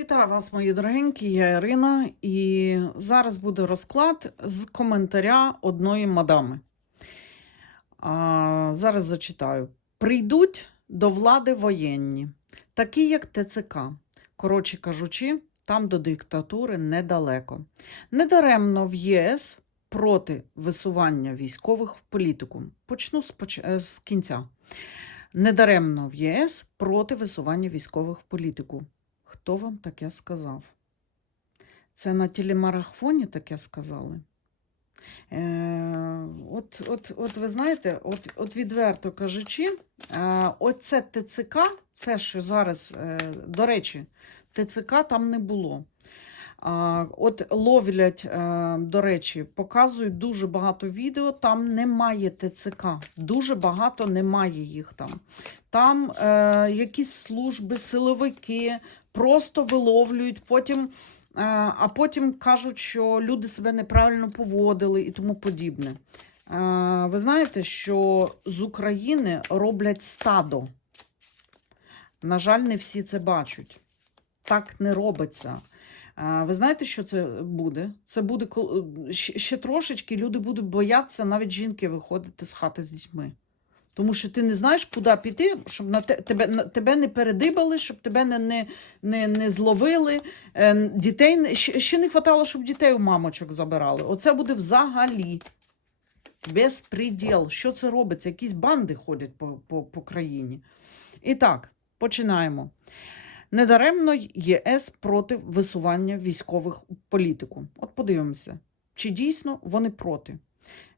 Вітаю вас, мої дорогенькі, я Ірина, і зараз буде розклад з коментаря одної мадами. А, зараз зачитаю. Прийдуть до влади воєнні, такі як ТЦК. Коротше кажучи, там до диктатури недалеко. Недаремно в ЄС проти висування військових в політику. Почну з, поч... е, з кінця. Недаремно в ЄС проти висування військових в політику. Хто вам таке сказав? Це на телемарафоні таке сказали? Е, от, от, от ви знаєте, от, от відверто кажучи, е, оце ТЦК, все, що зараз, е, до речі, ТЦК там не було. От ловлять, е, до речі, показують дуже багато відео, там немає ТЦК, дуже багато немає їх там. Там е, якісь служби, силовики просто виловлюють, потім, е, а потім кажуть, що люди себе неправильно поводили і тому подібне. Е, ви знаєте, що з України роблять стадо. На жаль, не всі це бачать. Так не робиться. Е, Ви знаєте, що це буде? Це буде ще ще трошечки люди будуть боятися навіть жінки виходити з хати з дітьми. Тому що ти не знаєш, куди піти, щоб на тебе, на, тебе не передибали, щоб тебе не, не, не, не зловили. Е, Дітей ще, ще не вистачало, щоб дітей у мамочок забирали. Оце буде взагалі безпреділ. Що це робиться? Якісь банди ходять по, по, по країні. І так, починаємо. Недаремно ЄС проти висування військових у політику. От подивимося, чи дійсно вони проти.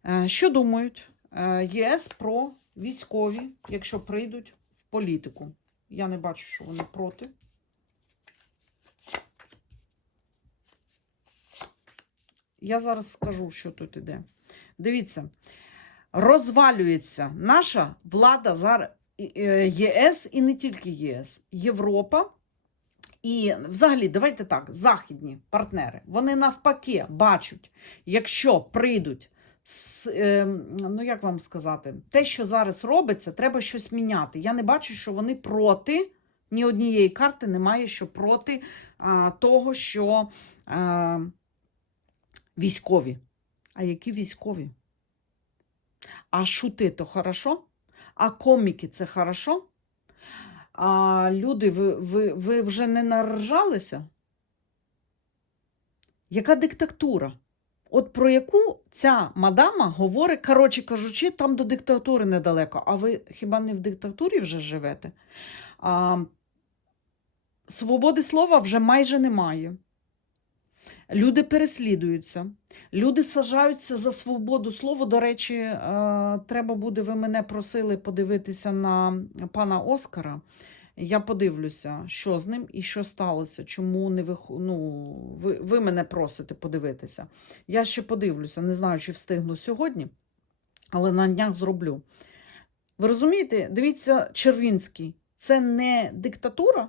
Е, Що думають е, ЄС про військові, якщо прийдуть в політику? Я не бачу, що вони проти. Я зараз скажу, що тут іде. Дивіться, розвалюється наша влада зараз е, ЄС і не тільки єС, Європа. І взагалі, давайте так, західні партнери, вони навпаки бачать, якщо прийдуть, з, е, ну як вам сказати, те, що зараз робиться, треба щось міняти. Я не бачу, що вони проти, ні однієї карти немає, що проти а, того, що а, військові. А які військові? А шути то хорошо? А коміки це хорошо? А люди, ви, ви, ви вже не наржалися? Яка диктатура? От про яку ця мадама говорить, коротше кажучи, там до диктатури недалеко. А ви хіба не в диктатурі вже живете? А, свободи слова вже майже немає. Люди переслідуються, люди сажаються за свободу слова. До речі, е, треба буде, ви мене просили подивитися на пана Оскара. Я подивлюся, що з ним і що сталося. Чому не ви, ну, ви, ви мене просите подивитися. Я ще подивлюся, не знаю, чи встигну сьогодні, але на днях зроблю. Ви розумієте, дивіться, Червінський це не диктатура.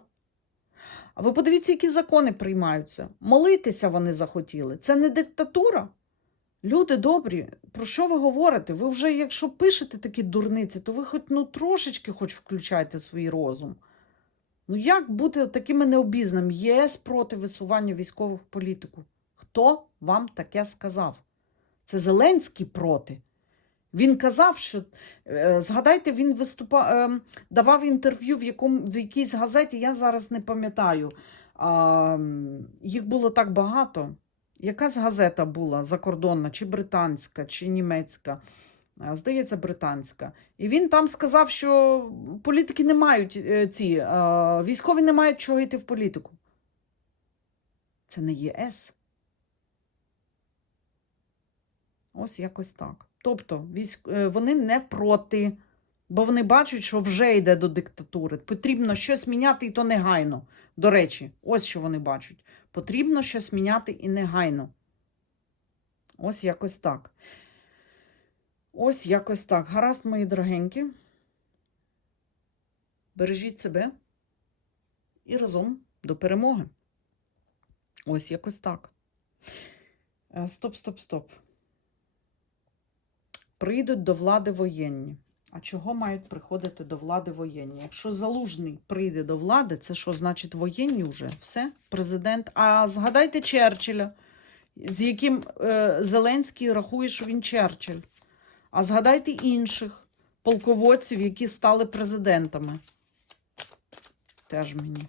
А ви подивіться, які закони приймаються. Молитися вони захотіли. Це не диктатура. Люди добрі, про що ви говорите? Ви вже, якщо пишете такі дурниці, то ви хоч ну, трошечки хоч включайте свій розум. Ну як бути такими необізнаними? ЄС проти висування військових політику. Хто вам таке сказав? Це Зеленський проти. Він казав, що е, згадайте, він виступав, е, давав інтерв'ю в якому в якійсь газеті, я зараз не пам'ятаю. Їх було так багато. Якась газета була закордонна, чи британська, чи німецька. Здається, британська. І він там сказав, що політики не мають е, ці військові не мають чого йти в політику. Це не ЄС. Ось якось так. Тобто е, вони не проти, бо вони бачать, що вже йде до диктатури. Потрібно щось міняти, і то негайно. До речі, ось що вони бачать. Потрібно щось міняти і негайно. Ось якось так. Ось якось так. Гаразд, мої дорогенькі. Бережіть себе і разом до перемоги. Ось якось так. Е, Стоп, стоп, стоп. Прийдуть до влади воєнні. А чого мають приходити до влади воєнні? Якщо залужний прийде до влади, це що значить воєнні вже? Все, президент. А згадайте Черчилля, з яким е, Зеленський рахує, що він Черчилль. А згадайте інших полководців, які стали президентами. Теж мені.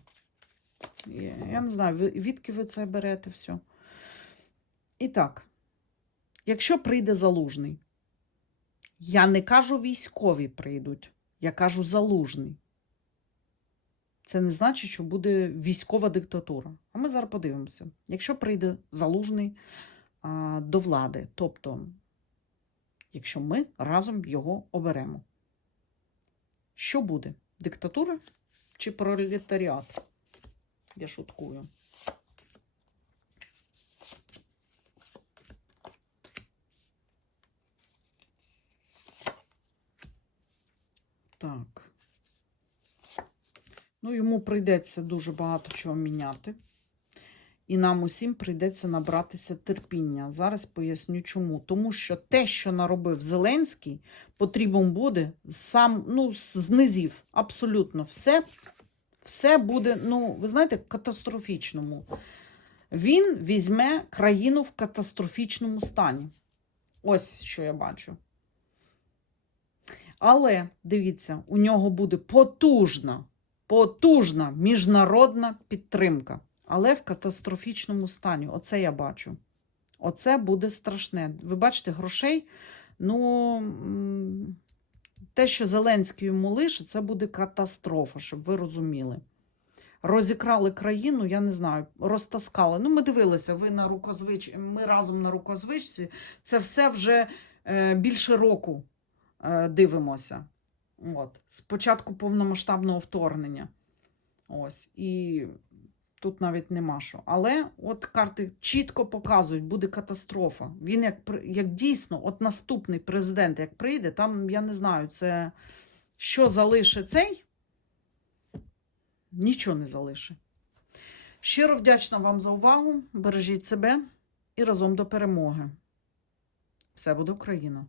Я, не знаю, відки ви це берете все. І так, якщо прийде залужний, я не кажу військові прийдуть, я кажу залужний. Це не значить, що буде військова диктатура. А ми зараз подивимося. Якщо прийде залужний а, до влади, тобто, якщо ми разом його оберемо, що буде? Диктатура чи пролетаріат? Я шуткую. Так. Ну, йому прийдеться дуже багато чого міняти. І нам усім прийдеться набратися терпіння. Зараз поясню чому. Тому що те, що наробив Зеленський, потрібен буде сам, ну, з низів. Абсолютно все. Все буде, ну, ви знаєте, катастрофічному. Він візьме країну в катастрофічному стані. Ось що я бачу. Але дивіться, у нього буде потужна, потужна міжнародна підтримка, але в катастрофічному стані. Оце я бачу. Оце буде страшне. Ви бачите, грошей. Ну, те, що Зеленський йому лише, це буде катастрофа, щоб ви розуміли. Розікрали країну, я не знаю, розтаскали. Ну, ми дивилися, ви на рукозвич, ми разом на рукозвичці. Це все вже е, більше року дивимося. От. З початку повномасштабного вторгнення. Ось. І тут навіть нема що. Але от карти чітко показують, буде катастрофа. Він як, як дійсно, от наступний президент, як прийде, там, я не знаю, це що залишить цей, нічого не залишить. Щиро вдячна вам за увагу. Бережіть себе і разом до перемоги. Все буде Україна!